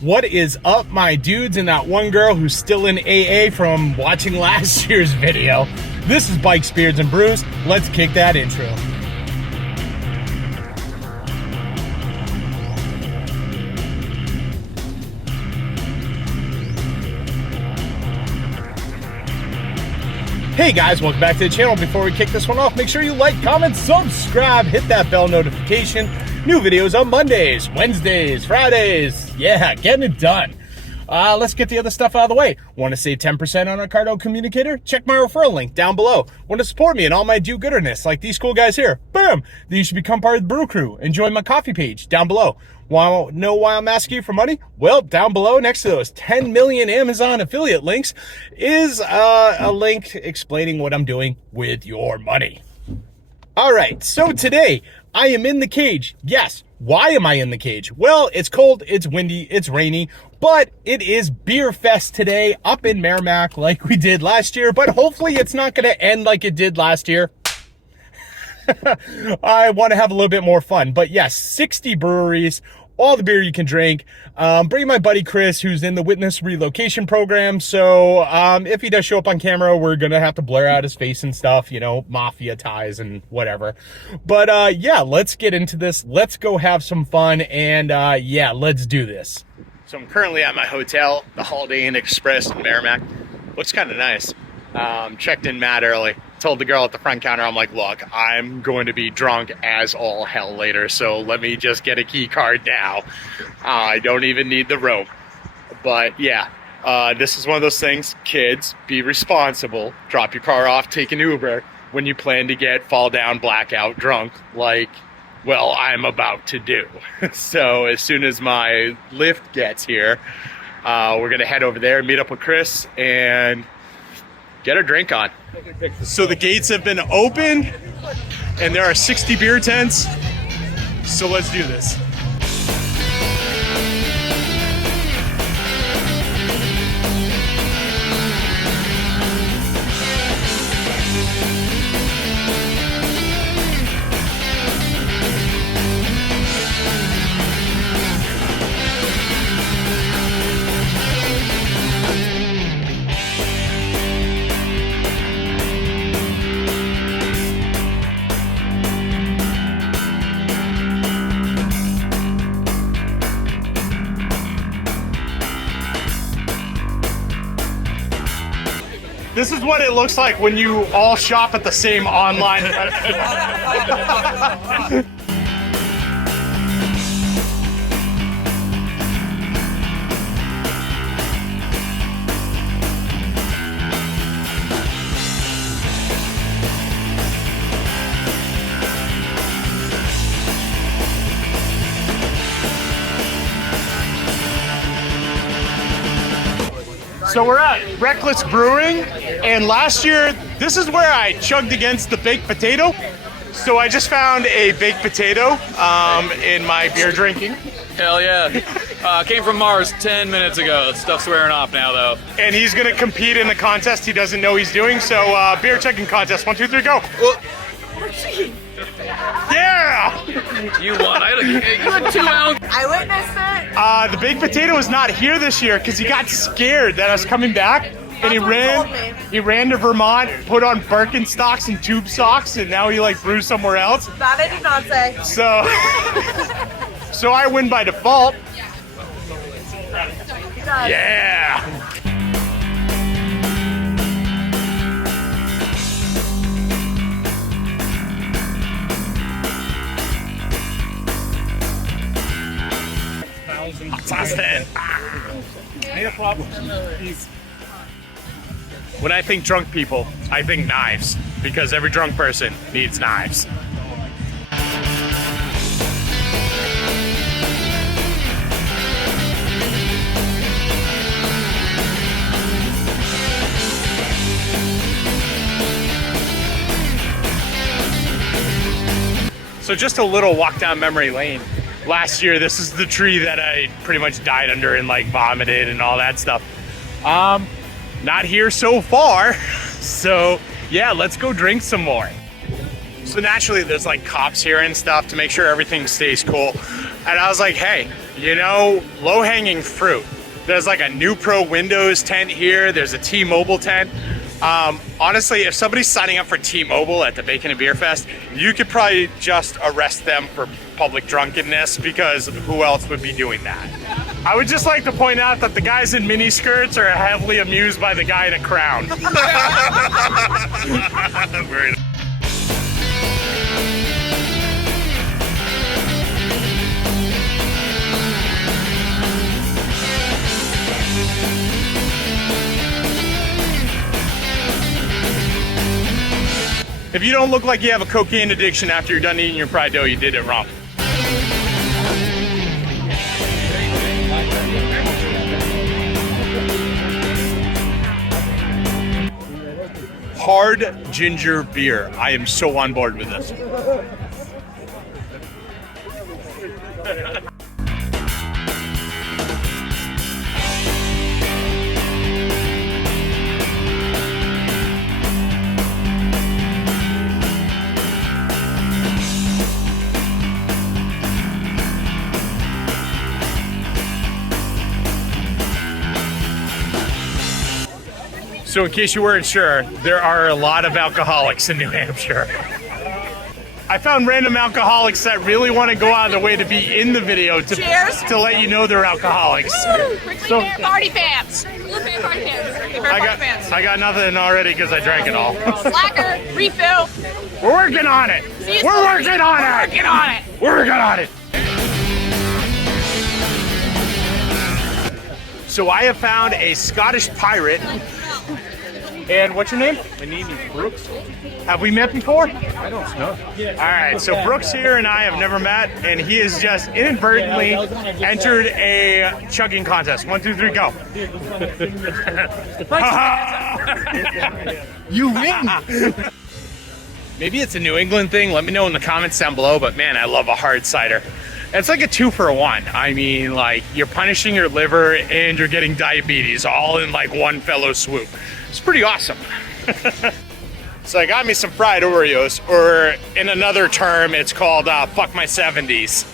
What is up, my dudes, and that one girl who's still in AA from watching last year's video? This is Bikes, Beards, and Brews. Let's kick that intro. Hey guys, welcome back to the channel. Before we kick this one off, make sure you like, comment, subscribe, hit that bell notification. New videos on Mondays, Wednesdays, Fridays. Yeah, getting it done. Let's get the other stuff out of the way. Want to save 10% on our Cardo communicator? Check my referral link down below. Want to support me and all my do-gooderness like these cool guys here? Boom! Then you should become part of the Brew Crew and join my coffee page down below. Want to know why I'm asking you for money? Well, down below next to those 10 million Amazon affiliate links is a link explaining what I'm doing with your money. All right, so today I am in the cage. Yes, why am I in the cage? Well, it's cold, it's windy, it's rainy, but it is Beerfest today up in Merrimack like we did last year, but hopefully it's not going to end like it did last year. I want to have a little bit more fun, but yes, 60 breweries, all the beer you can drink. Bring my buddy Chris, who's in the witness relocation program. So if he does show up on camera, we're going to have to blur out his face and stuff, you know, mafia ties and whatever. But yeah, let's get into this. Let's go have some fun. And yeah, let's do this. So I'm currently at my hotel, the Holiday Inn Express in Merrimack. Looks kind of nice. Checked in mad early. Told the girl at the front counter, I'm like, look, I'm going to be drunk as all hell later, so let me just get a key card now. I don't even need the room. But yeah, this is one of those things. Kids, be responsible. Drop your car off, take an Uber when you plan to get fall down, blackout, drunk, like, well, I'm about to do. So as soon as my lift gets here, we're going to head over there, meet up with Chris, and get a drink on. So the gates have been opened and there are 60 beer tents. So let's do this. This is what it looks like when you all shop at the same online. So we're at Reckless Brewing, and last year, this is where I chugged against the baked potato. So I just found a baked potato in my beer drinking. Hell yeah. Came from Mars 10 minutes ago. Stuff's wearing off now, though. And he's gonna compete in the contest he doesn't know he's doing. So beer chugging contest, 1, 2, 3, go. Yeah! You won. You had 2 ounces. I witnessed it. The baked potato is not here this year because he got scared that I was coming back, and he ran to Vermont, put on Birkenstocks and tube socks, and now he like brews somewhere else. That I did not say. So I win by default. He does. Yeah. When I think drunk people, I think knives, because every drunk person needs knives. So just a little walk down memory lane. Last year, this is the tree that I pretty much died under and like vomited and all that stuff. Not here so far. So yeah, let's go drink some more. So naturally there's like cops here and stuff to make sure everything stays cool. And I was like, hey, You know, low-hanging fruit. There's like a New Pro Windows tent here. There's a T-Mobile tent. Honestly, if somebody's signing up for T-Mobile at the Bacon and Beer Fest, you could probably just arrest them for public drunkenness, because who else would be doing that? I would just like to point out that the guys in mini skirts are heavily amused by the guy in a crown. Very nice. If you don't look like you have a cocaine addiction after you're done eating your fried dough, you did it wrong. Hard ginger beer. I am so on board with this. So in case you weren't sure, there are a lot of alcoholics in New Hampshire. I found random alcoholics that really want to go out of their way to be in the video to let you know they're alcoholics. So, party pants. Party pants. I got nothing already because I drank it all. Slacker, refill. We're working on it. We're working on it. Working on it. We're working on it. So I have found a Scottish pirate. And what's your name? My name is Brooks. Have we met before? I don't know. All right, so Brooks here and I have never met, and he has just inadvertently entered a chugging contest. 1, 2, 3, go. You win. Maybe it's a New England thing. Let me know in the comments down below, but man, I love a hard cider. It's like a 2-for-1. I mean, like, you're punishing your liver and you're getting diabetes all in like one fellow swoop. It's pretty awesome. So I got me some fried Oreos, or in another term, it's called fuck my 70s.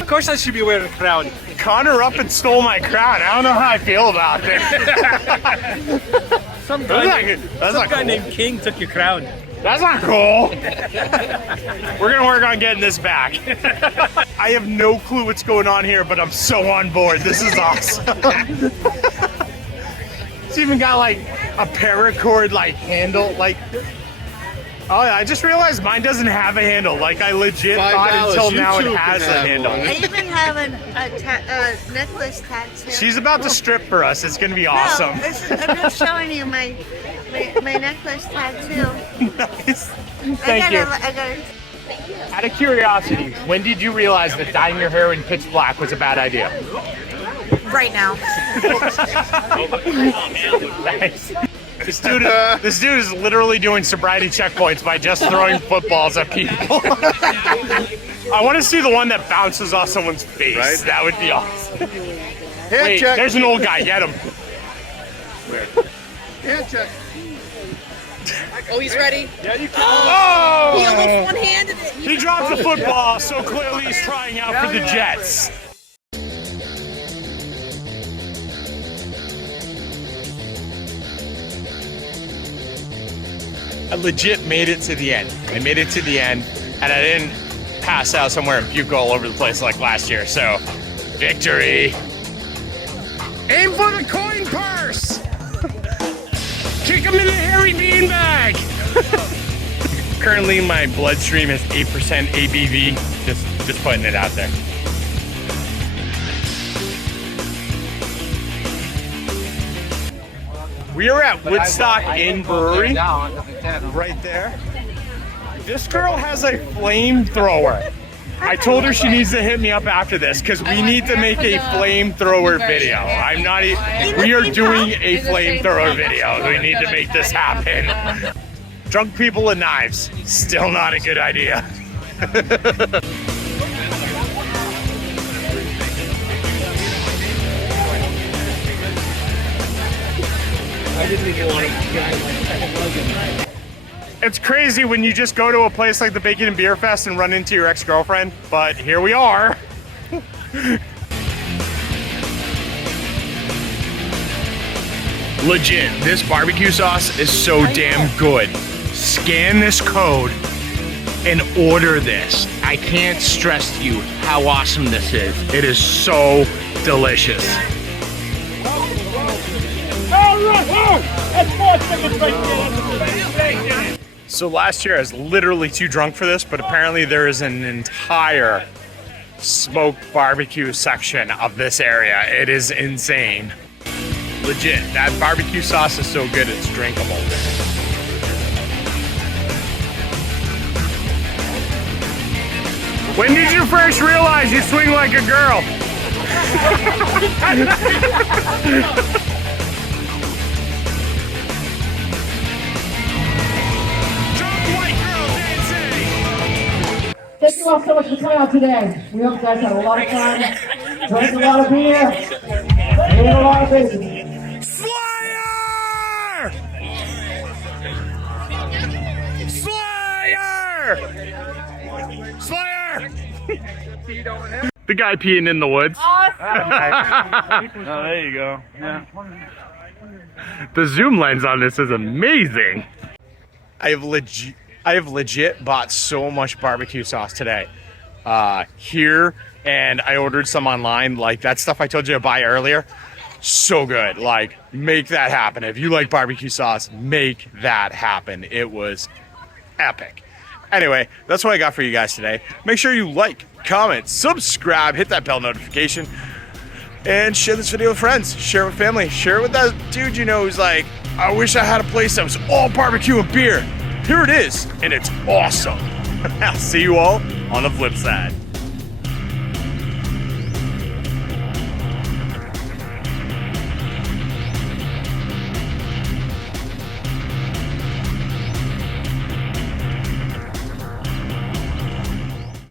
Of course I should be wearing a crown. Connor up and stole my crown. I don't know how I feel about this. Some guy cool. named King took your crown. That's not cool. We're gonna work on getting this back. I have no clue what's going on here, but I'm so on board. This is awesome. It's even got like a paracord like handle. Like, oh, I just realized mine doesn't have a handle. Like, I legit thought until now it has a handle. I even have a necklace tattoo. She's about to strip for us. It's gonna be awesome. No, I'm just showing you my necklace tattoo. Nice. Thank you. Out of curiosity, when did you realize that dyeing your hair in pitch black was a bad idea? Right now. Nice. This dude is literally doing sobriety checkpoints by just throwing footballs at people. I want to see the one that bounces off someone's face. Right? That would be awesome. Wait, there's an old guy. Get him. Where? Hand check. Oh, he's ready. Yeah, you can. Oh! He almost one-handed it. He dropped the football, so clearly he's trying out for the Jets. I legit made it to the end. I made it to the end, and I didn't pass out somewhere and puke all over the place like last year, so victory. Aim for the coin purse! Kick him in the hairy beanbag! Currently my bloodstream is 8% ABV, just putting it out there. We are at Woodstock Inn Brewery, right there. This girl has a flamethrower. I told her she needs to hit me up after this because we need to make a flamethrower video. We are doing a flamethrower video. We need to make this happen. Drunk people and knives, still not a good idea. It's crazy when you just go to a place like the Bacon and Beer Fest and run into your ex-girlfriend, but here we are. Legit, this barbecue sauce is so damn good. Scan this code and order this. I can't stress to you how awesome this is. It is so delicious. So last year I was literally too drunk for this, but apparently there is an entire smoked barbecue section of this area. It is insane. Legit, that barbecue sauce is so good it's drinkable. When did you first realize you swing like a girl? Thank you all so much for coming out today. We hope you guys had a lot of fun, drank a lot of beer, ate a lot of bacon. Slayer! Slayer! Slayer! The guy peeing in the woods. Awesome. Oh, there you go. Yeah. The zoom lens on this is amazing. I have legit bought so much barbecue sauce today here, and I ordered some online. Like that stuff I told you to buy earlier, so good. Like, make that happen. If you like barbecue sauce, make that happen. It was epic. Anyway, that's what I got for you guys today. Make sure you like, comment, subscribe, hit that bell notification, and share this video with friends. Share it with family. Share it with that dude you know who's like, I wish I had a place that was all barbecue and beer. Here it is, and it's awesome. I'll see you all on the flip side.